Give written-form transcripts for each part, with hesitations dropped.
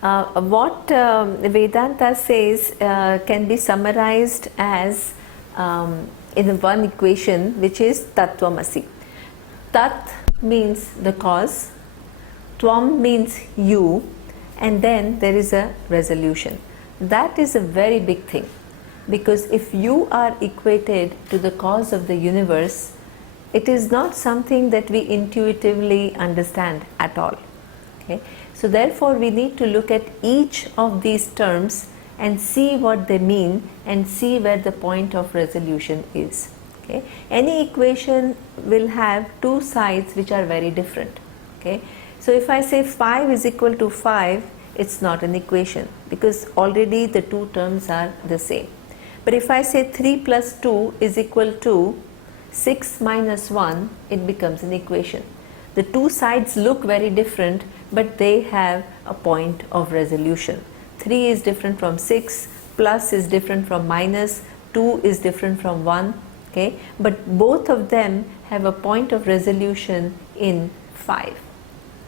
What Vedanta says can be summarized as in one equation, which is tatvamasi. Tat means the cause, tvam means you, and then there is a resolution. That is a very big thing, because if you are equated to the cause of the universe, it is not something that we intuitively understand at all. Okay? So therefore we need to look at each of these terms and see what they mean and see where the point of resolution is. Okay? Any equation will have two sides which are very different. Okay? So if I say 5 is equal to 5, it's not an equation, because already the two terms are the same. But if I say 3 plus 2 is equal to 6 minus 1, it becomes an equation. The two sides look very different, but they have a point of resolution. 3 is different from 6, plus is different from minus, 2 is different from 1. Okay? But both of them have a point of resolution in 5.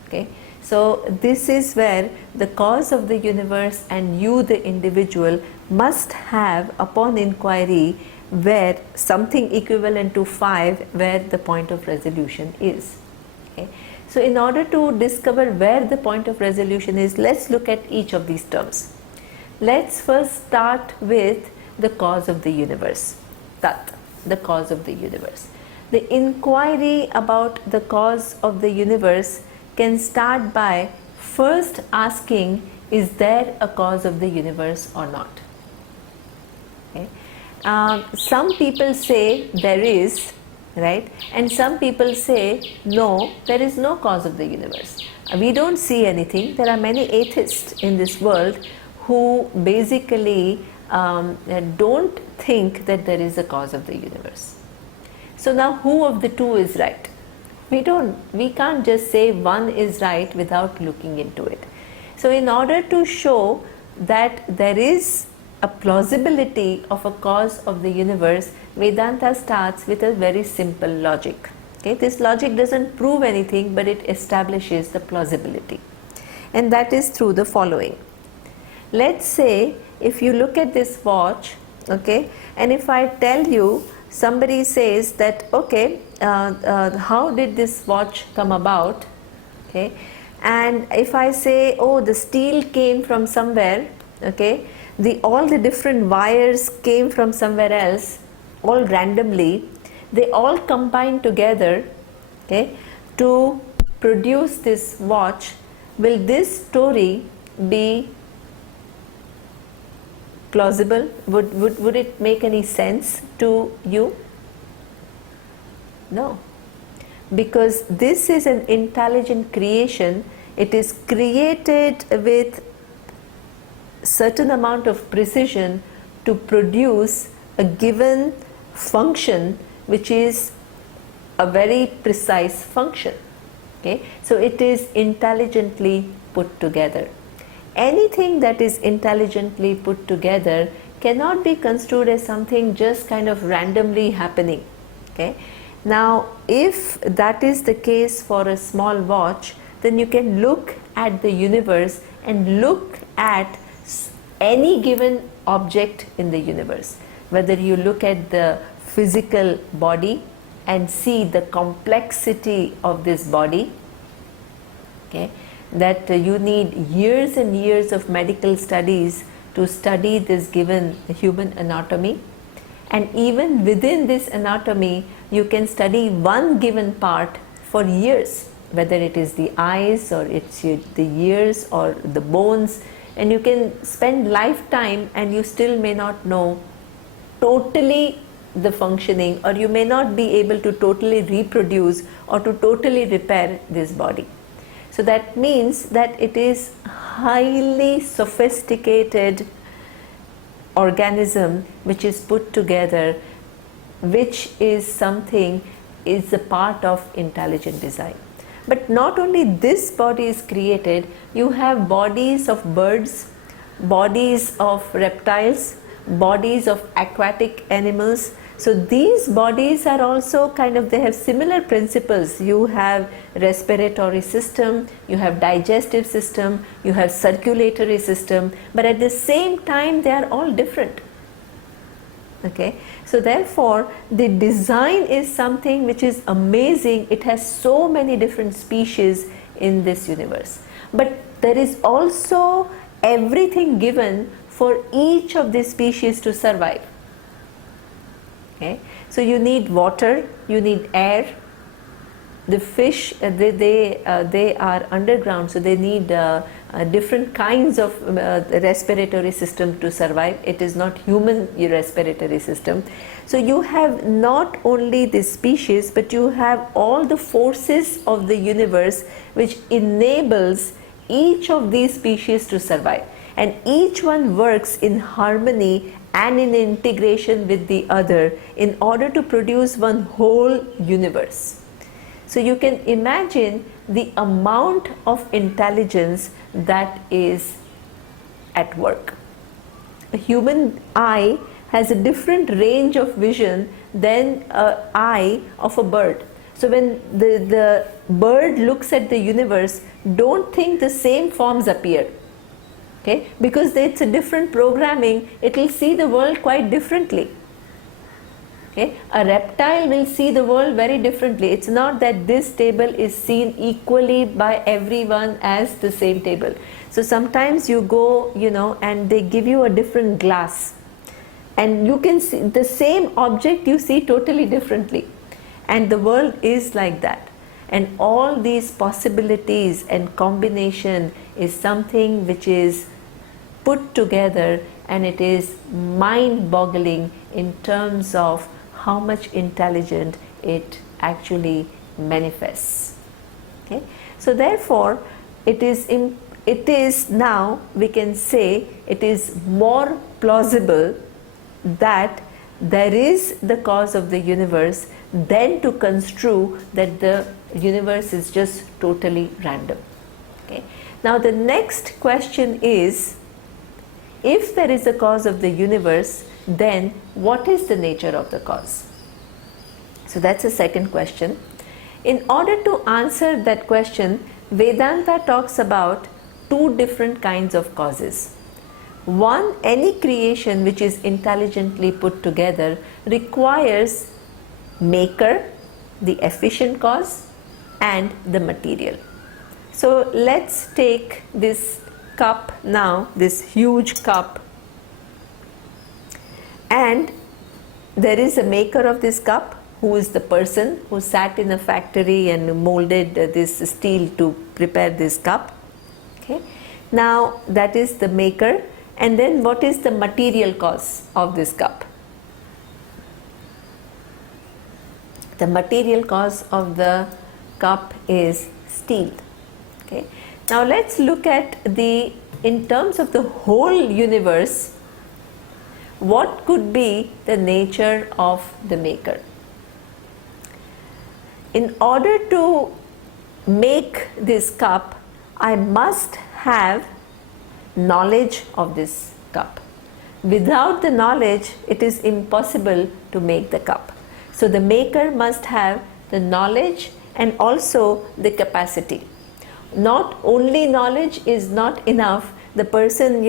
Okay? So this is where the cause of the universe and you, the individual, must have, upon inquiry, where something equivalent to 5, where the point of resolution is. Okay? So in order to discover where the point of resolution is, let's look at each of these terms. Let's first start with the cause of the universe, Tat, the cause of the universe. The inquiry about the cause of the universe can start by first asking, is there a cause of the universe or not? Okay? Some people say there is, right? And some people say, no, there is no cause of the universe. We don't see anything. There are many atheists in this world who basically don't think that there is a cause of the universe. So now who of the two is right? We can't just say one is right without looking into it. So in order to show that there is a plausibility of a cause of the universe, Vedanta starts with a very simple logic. Okay? This logic doesn't prove anything, but it establishes the plausibility. And that is through the following. Let's say if you look at this watch, okay, and if I tell you, somebody says that, okay, how did this watch come about? Okay, and if I say, oh, the steel came from somewhere, okay, all the different wires came from somewhere else, all randomly, they all combined together, okay, to produce this watch. Will this story be plausible? Would it make any sense to you? No, because this is an intelligent creation. It is created with certain amount of precision to produce a given function, which is a very precise function. Okay? So it is intelligently put together. Anything that is intelligently put together cannot be construed as something just kind of randomly happening. Okay? Now, if that is the case for a small watch, then you can look at the universe and look at any given object in the universe. Whether you look at the physical body and see the complexity of this body, okay, that you need years and years of medical studies to study this given human anatomy, and even within this anatomy you can study one given part for years, whether it is the eyes or it's the ears or the bones, and you can spend lifetime and you still may not know totally the functioning, or you may not be able to totally reproduce or to totally repair this body. So that means that it is highly sophisticated organism which is put together, which is something, is a part of intelligent design. But not only this body is created, you have bodies of birds, bodies of reptiles, bodies of aquatic animals. So these bodies are also kind of, they have similar principles. You have respiratory system, you have digestive system, you have circulatory system, but at the same time they are all different. Okay, so therefore the design is something which is amazing. It has so many different species in this universe, but there is also everything given for each of these species to survive. Okay, so you need water, you need air. The fish, they are underground, so they need different kinds of respiratory system to survive. It is not human respiratory system. So you have not only the species, but you have all the forces of the universe which enables each of these species to survive, and each one works in harmony and in integration with the other in order to produce one whole universe. So you can imagine the amount of intelligence that is at work. A human eye has a different range of vision than an eye of a bird. So when the bird looks at the universe, don't think the same forms appear. Okay? Because it's a different programming, it will see the world quite differently. Okay? A reptile will see the world very differently. It's not that this table is seen equally by everyone as the same table. So sometimes you go, and they give you a different glass, and you can see the same object, you see totally differently. And the world is like that. And all these possibilities and combination is something which is put together, and it is mind-boggling in terms of how much intelligent it actually manifests. Okay? So therefore, it is now, we can say, it is more plausible that there is the cause of the universe than to construe that the universe is just totally random. Okay? Now the next question is, if there is a cause of the universe, then what is the nature of the cause? So that's the second question. In order to answer that question, Vedanta talks about two different kinds of causes. One, any creation which is intelligently put together requires maker, the efficient cause, and the material. So let's take this cup now, this huge cup, and there is a maker of this cup who is the person who sat in a factory and molded this steel to prepare this cup. Okay? Now that is the maker. And then what is the material cause of this cup? The material cause of the cup is steel. Okay? Now let's look at in terms of the whole universe, what could be the nature of the maker? In order to make this cup, I must have knowledge of this cup. Without the knowledge, it is impossible to make the cup. So the maker must have the knowledge and also the capacity. Not only knowledge is not enough, the person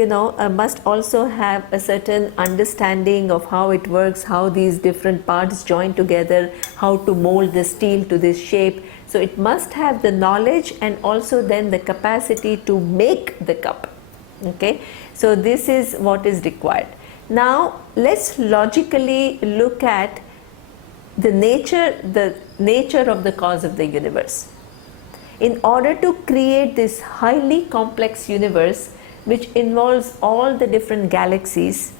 must also have a certain understanding of how it works, how these different parts join together, how to mold the steel to this shape. So it must have the knowledge and also then the capacity to make the cup. Okay, so this is what is required. Now let's logically look at the nature of the cause of the universe. In order to create this highly complex universe, which involves all the different galaxies,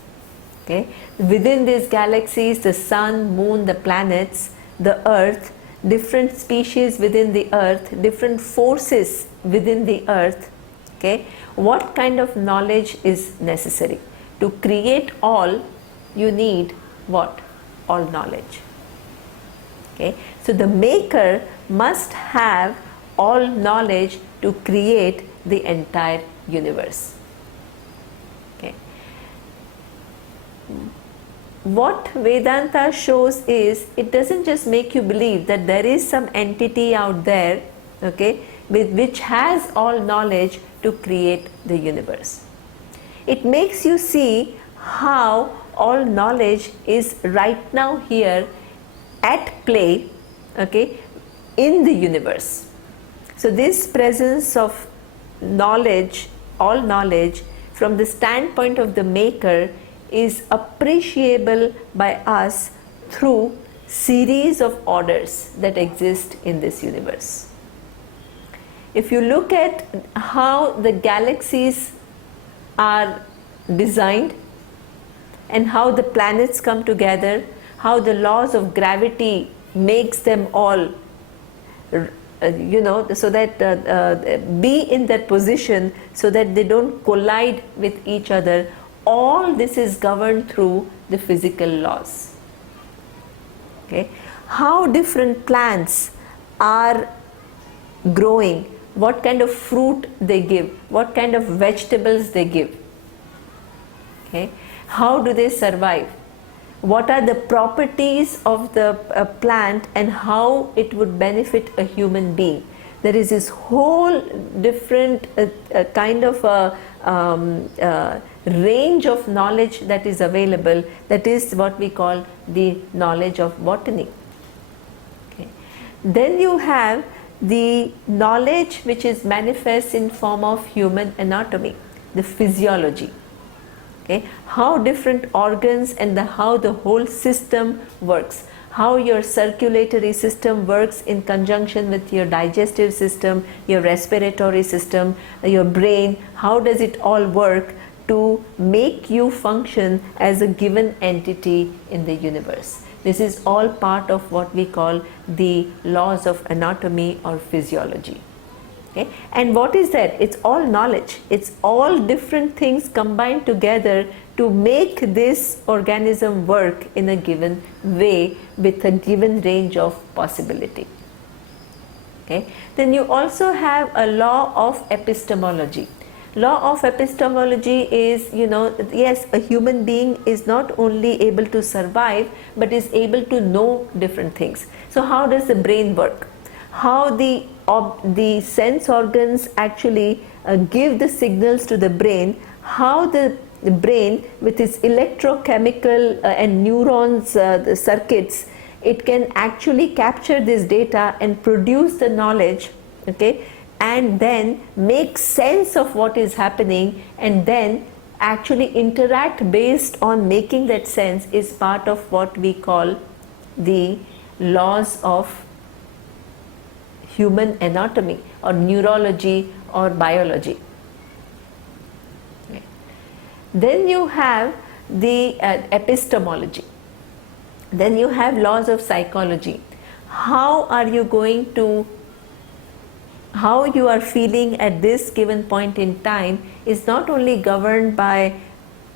okay, within these galaxies, the sun, moon, the planets, the earth, different species within the earth, different forces within the earth, okay, what kind of knowledge is necessary? To create all, you need what? All knowledge. Okay, so the maker must have all knowledge to create the entire universe. Okay. what Vedanta shows is, it doesn't just make you believe that there is some entity out there, okay, which has all knowledge to create the universe. It makes you see how all knowledge is right now here at play, okay, in the universe. So this presence of knowledge, all knowledge, from the standpoint of the maker, is appreciable by us through series of orders that exist in this universe. If you look at how the galaxies are designed and how the planets come together, how the laws of gravity makes them all so that be in that position so that they don't collide with each other. All this is governed through the physical laws. Okay? How different plants are growing, what kind of fruit they give, what kind of vegetables they give. Okay? How do they survive? What are the properties of the plant and how it would benefit a human being? There is this whole different kind of range of knowledge that is available. That is what we call the knowledge of botany. Okay. Then you have the knowledge which is manifest in form of human anatomy, the physiology. Okay. How different organs and how the whole system works, how your circulatory system works in conjunction with your digestive system, your respiratory system, your brain, how does it all work to make you function as a given entity in the universe. This is all part of what we call the laws of anatomy or physiology. Okay? And what is that? It's all knowledge. It's all different things combined together to make this organism work in a given way with a given range of possibility. Okay? Then you also have a law of epistemology. Law of epistemology is, yes, a human being is not only able to survive but is able to know different things. So how does the brain work? How the sense organs actually give the signals to the brain, how the brain with its electrochemical and neurons the circuits, it can actually capture this data and produce the knowledge, okay, and then make sense of what is happening and then actually interact based on making that sense is part of what we call the laws of human anatomy or neurology or biology. Okay. Then you have the epistemology. Then you have laws of psychology. How are you going to, how you are feeling at this given point in time is not only governed by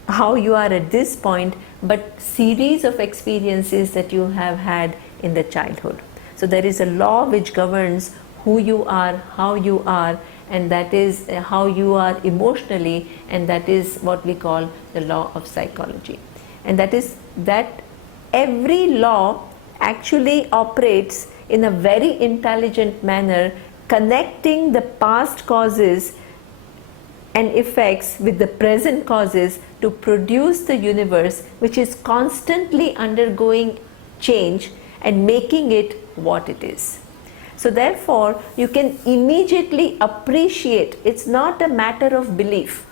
how you are at this point, but series of experiences that you have had in the childhood. So there is a law which governs who you are, how you are, and that is how you are emotionally, and that is what we call the law of psychology. And that is that every law actually operates in a very intelligent manner, connecting the past causes and effects with the present causes to produce the universe, which is constantly undergoing change and making it what it is. So therefore, you can immediately appreciate, it's not a matter of belief.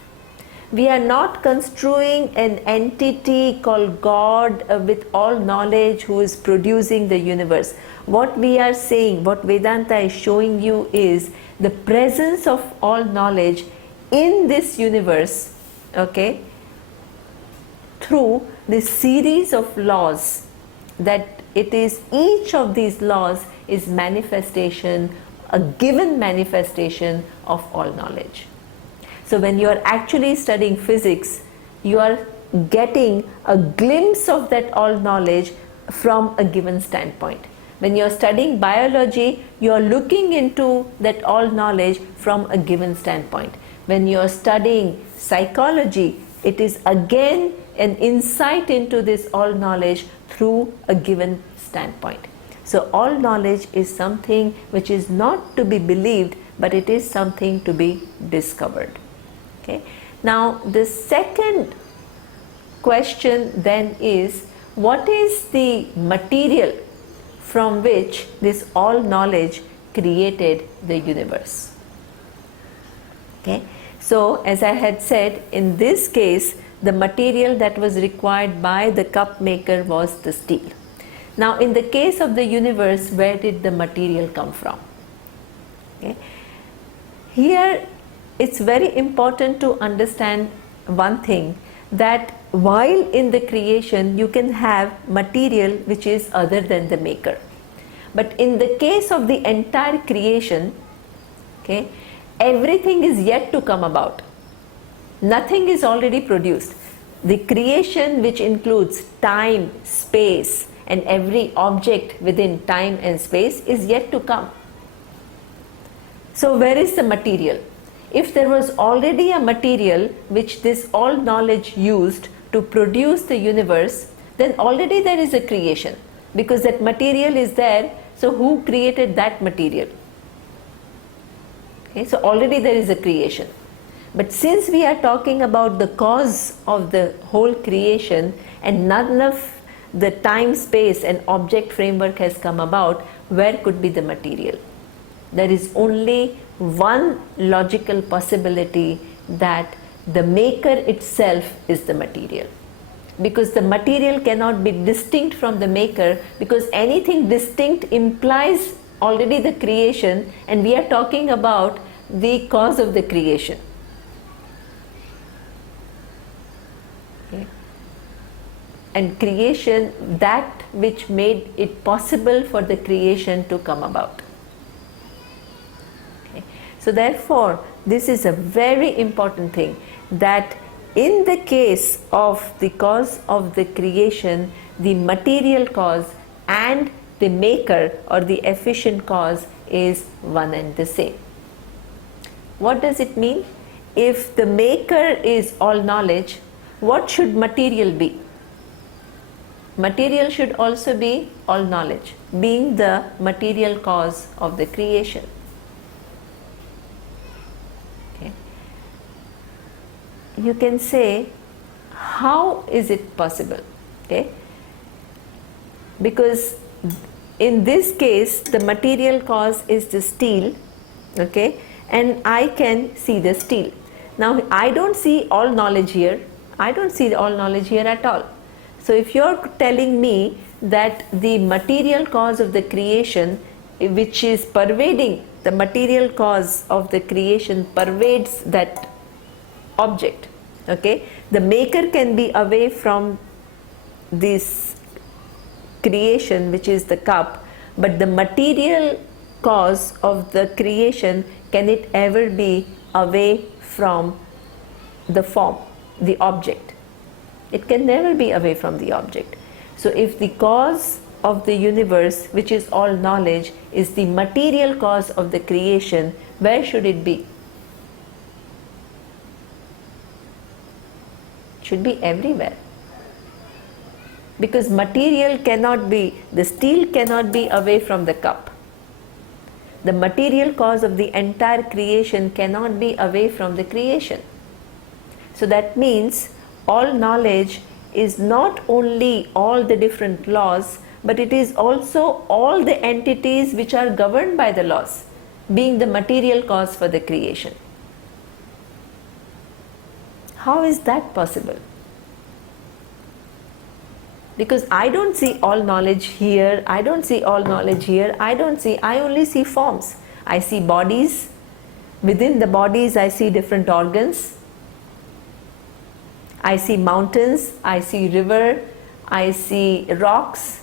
We are not construing an entity called God with all knowledge who is producing the universe. What we are saying, what Vedanta is showing you is the presence of all knowledge in this universe, okay, through this series of laws, that it is each of these laws is manifestation, a given manifestation of all knowledge. So when you are actually studying physics, you are getting a glimpse of that all knowledge from a given standpoint. When you are studying biology, you are looking into that all knowledge from a given standpoint. When you are studying psychology, it is again an insight into this all knowledge through a given standpoint. So all knowledge is something which is not to be believed, but it is something to be discovered. Okay. Now the second question then is, what is the material from which this all knowledge created the universe? Okay. So as I had said, in this case the material that was required by the cup maker was the steel. Now in the case of the universe, where did the material come from? Okay. Here it's very important to understand one thing, that while in the creation you can have material which is other than the maker, but in the case of the entire creation, okay, everything is yet to come about. Nothing is already produced. The creation, which includes time, space, and every object within time and space, is yet to come. So where is the material? If there was already a material which this all knowledge used to produce the universe, then already there is a creation, because that material is there. So who created that material? Okay, so already there is a creation. But since we are talking about the cause of the whole creation, and none of the time, space and object framework has come about, where could be the material? There is only one logical possibility, that the maker itself is the material. Because the material cannot be distinct from the maker, because anything distinct implies already the creation, and we are talking about the cause of the creation. Okay. And creation, that which made it possible for the creation to come about. Okay. So therefore, this is a very important thing, that in the case of the cause of the creation, the material cause and the maker or the efficient cause is one and the same. What does it mean? If the maker is all knowledge, what should material be? Material should also be all knowledge, being the material cause of the creation. Okay. You can say, how is it possible? Okay. Because in this case the material cause is the steel, okay, and I can see the steel. Now I don't see all knowledge here. I don't see all knowledge here at all. So if you're telling me that the material cause of the creation, which is pervading, the material cause of the creation pervades that object, okay, the maker can be away from this creation, which is the cup, but the material cause of the creation, can it ever be away from the form, the object? It can never be away from the object. So if the cause of the universe, which is all knowledge, is the material cause of the creation, where should it be? It should be everywhere. Because material cannot be, the steel cannot be away from the cup. The material cause of the entire creation cannot be away from the creation. So that means all knowledge is not only all the different laws, but it is also all the entities which are governed by the laws, being the material cause for the creation. How is that possible? Because I don't see all knowledge here, I don't see all knowledge here, I only see forms. I see bodies, within the bodies I see different organs, I see mountains, I see river, I see rocks,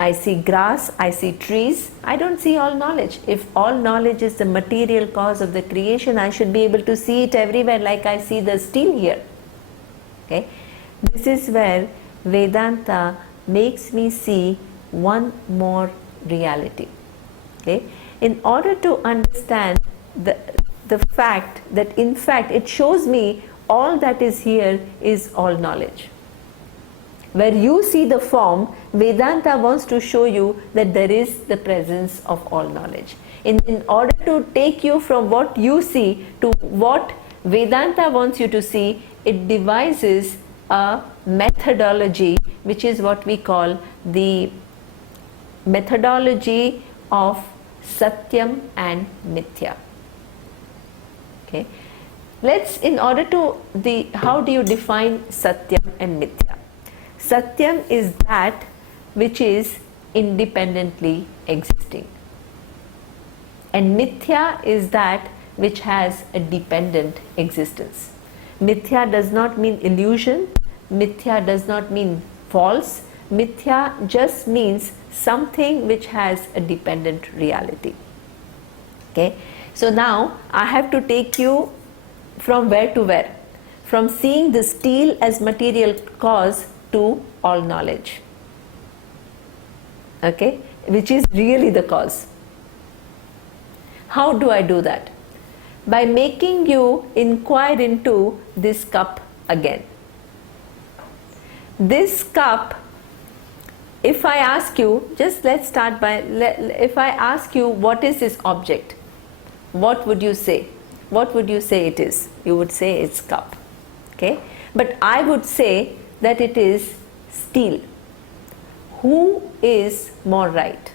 I see grass, I see trees. I don't see all knowledge. If all knowledge is the material cause of the creation, I should be able to see it everywhere, like I see the steel here. Okay. This is where Vedanta makes me see one more reality. Okay. In order to understand the fact that in fact it shows me all that is here is all knowledge. Where you see the form, Vedanta wants to show you that there is the presence of all knowledge. In order to take you from what you see to what Vedanta wants you to see, it devises a methodology, which is what we call the methodology of Satyam and Mithya. Okay. How do you define Satyam and Mithya? Satyam is that which is independently existing, and Mithya is that which has a dependent existence. Mithya does not mean illusion, Mithya does not mean false, Mithya just means something which has a dependent reality. Okay, so now I have to take you from where to where? From seeing the steel as material cause to all knowledge. Okay, which is really the cause. How do I do that? By making you inquire into this cup again. This cup, if I ask you, just let's start by, if I ask you what is this object, what would you say? What would you say it is? You would say it's cup. Okay? But I would say that it is steel. Who is more right?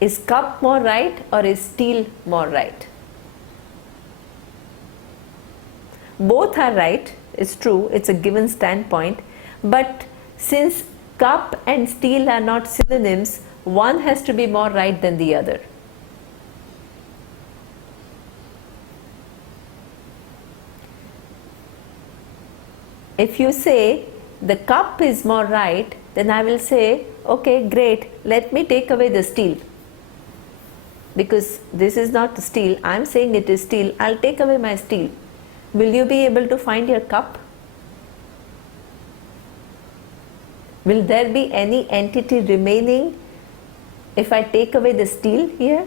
Is cup more right or is steel more right? Both are right, it's true, it's a given standpoint, but since cup and steel are not synonyms, one has to be more right than the other. If you say the cup is more right, then I will say, okay, great, let me take away the steel. Because this is not steel, I am saying it is steel, I'll take away my steel. Will you be able to find your cup? Will there be any entity remaining if I take away the steel here?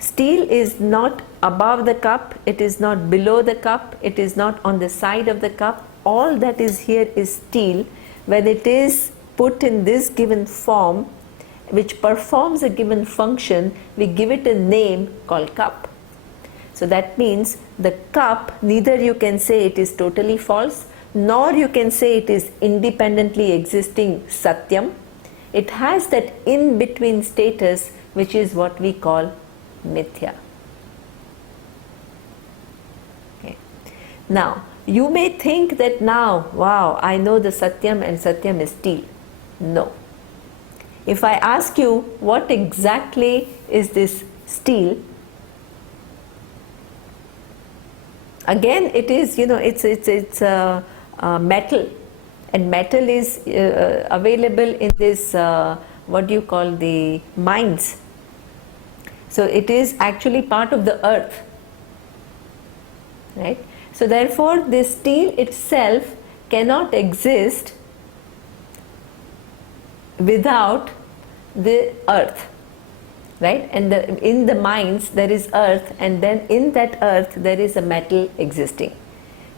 Steel is not above the cup, it is not below the cup, it is not on the side of the cup. All that is here is steel. When it is put in this given form, which performs a given function, we give it a name called cup. So that means the cup, neither you can say it is totally false, nor you can say it is independently existing Satyam. It has that in-between status, which is what we call Mithya. Okay. Now, you may think that now, wow, I know the Satyam and Satyam is steel. No. If I ask you what exactly is this steel, again it is, it's metal, and metal is available in this, what do you call, the mines. So it is actually part of the earth, right? So therefore this steel itself cannot exist without the earth, right? And in the mines there is earth, and then in that earth there is a metal existing.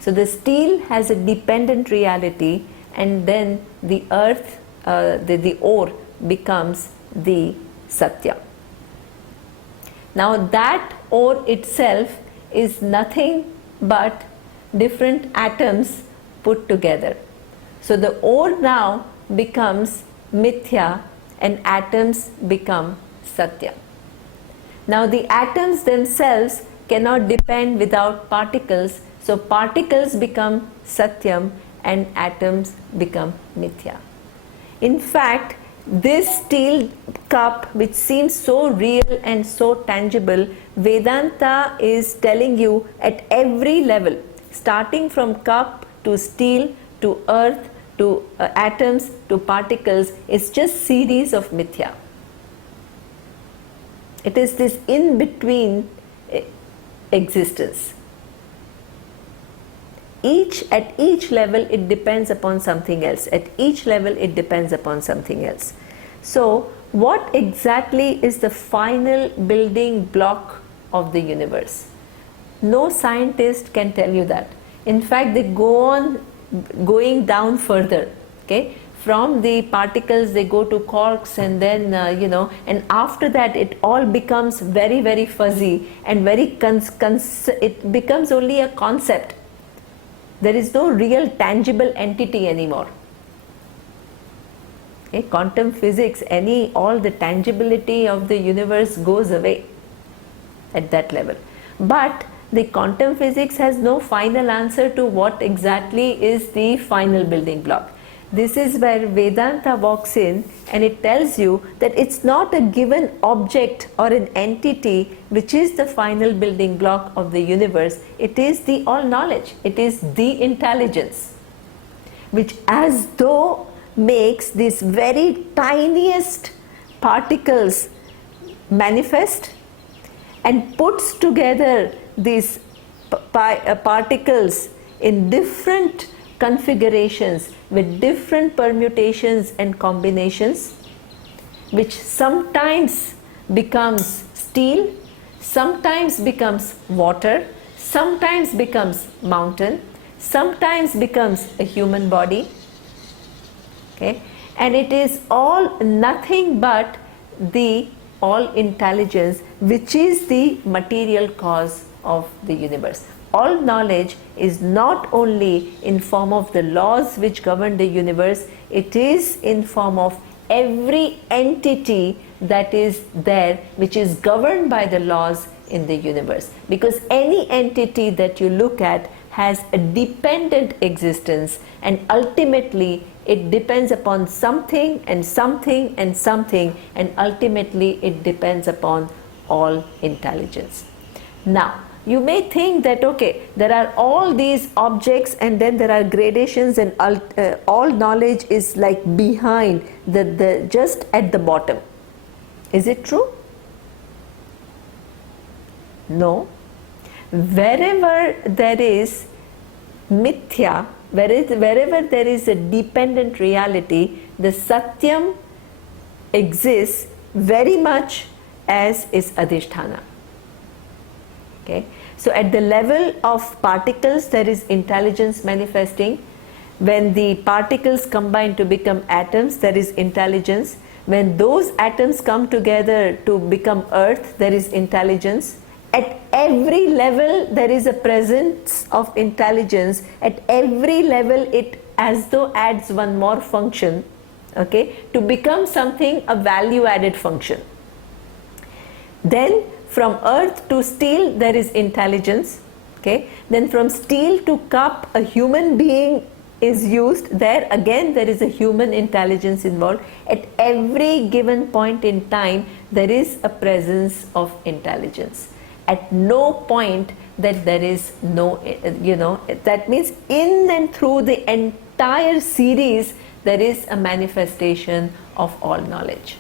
So the steel has a dependent reality, and then the earth, the ore becomes the Satya. Now that ore itself is nothing but different atoms put together. So the ore now becomes Mithya and atoms become Satya. Now the atoms themselves cannot depend without particles, so particles become Satyam and atoms become Mithya. In fact, this steel cup, which seems so real and so tangible, Vedanta is telling you at every level, starting from cup to steel to earth to atoms to particles, it's just series of Mithya. It is this in-between existence. At each level it depends upon something else. At each level it depends upon something else. So what exactly is the final building block of the universe? No scientist can tell you that. In fact, they go on going down further. Okay, from the particles they go to quarks, and then and after that it all becomes very, very fuzzy and very it becomes only a concept. There is no real tangible entity anymore. Okay, quantum physics, all the tangibility of the universe goes away at that level. But the quantum physics has no final answer to what exactly is the final building block. This is where Vedanta walks in, and it tells you that it's not a given object or an entity which is the final building block of the universe. It is the all knowledge. It is the intelligence, which as though makes these very tiniest particles manifest and puts together these particles in different configurations with different permutations and combinations, which sometimes becomes steel, sometimes becomes water, sometimes becomes mountain, sometimes becomes a human body. Okay? And it is all nothing but the all intelligence, which is the material cause of the universe. All knowledge is not only in form of the laws which govern the universe, it is in form of every entity that is there which is governed by the laws in the universe. Because any entity that you look at has a dependent existence, and ultimately it depends upon something and something and something, and ultimately it depends upon all intelligence. Now, you may think that okay, there are all these objects and then there are gradations, and all knowledge is like behind the just at the bottom. Is it true? No. Wherever there is mithya, wherever there is a dependent reality, the satyam exists very much as is adhisthana. Okay? So at the level of particles, there is intelligence manifesting. When the particles combine to become atoms, there is intelligence. When those atoms come together to become earth, there is intelligence. At every level there is a presence of intelligence. At every level it as though adds one more function, okay, to become something, a value added function. Then from earth to steel there is intelligence, okay. Then from steel to cup a human being is used. There again there is a human intelligence involved. At every given point in time there is a presence of intelligence. At no point that there is no, that means in and through the entire series there is a manifestation of all knowledge.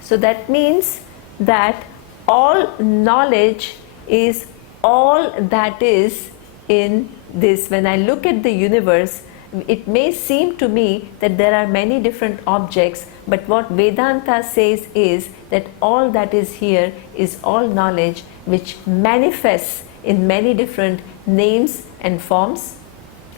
So that means that all knowledge is all that is in this. When I look at the universe, it may seem to me that there are many different objects, but what Vedanta says is that all that is here is all knowledge which manifests in many different names and forms,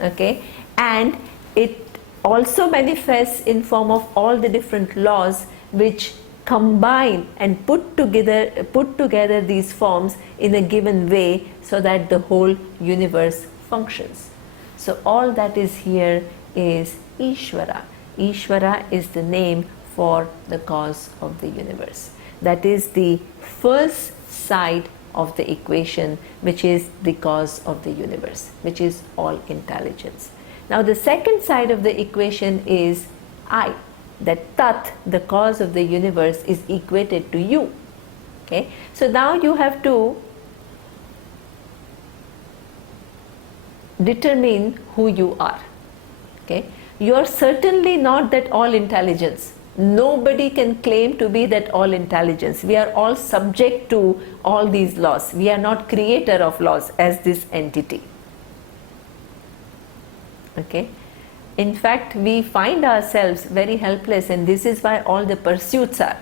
okay, and it also manifests in form of all the different laws which combine and put together these forms in a given way so that the whole universe functions. So all that is here is Ishvara. Ishvara is the name for the cause of the universe. That is the first side of the equation, which is the cause of the universe, which is all intelligence. Now the second side of the equation is I, that Tat, the cause of the universe, is equated to you. Okay? So now you have to determine who you are. Okay? You are certainly not that all intelligence. Nobody can claim to be that all intelligence. We are all subject to all these laws. We are not creator of laws as this entity. Okay? In fact, we find ourselves very helpless, and this is why all the pursuits are.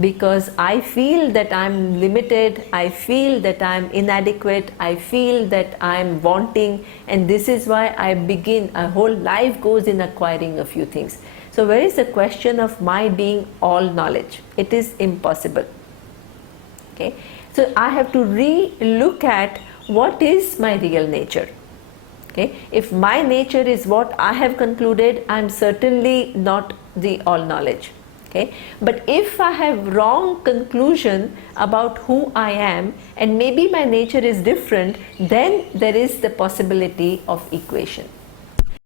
because I feel that I'm limited, I feel that I'm inadequate, I feel that I'm wanting, and this is why I begin, a whole life goes in acquiring a few things. So where is the question of my being all knowledge? It is impossible. Okay, so I have to re-look at what is my real nature. Okay, if my nature is what I have concluded, I am certainly not the all knowledge. Okay, but if I have wrong conclusion about who I am, and maybe my nature is different, then there is the possibility of equation.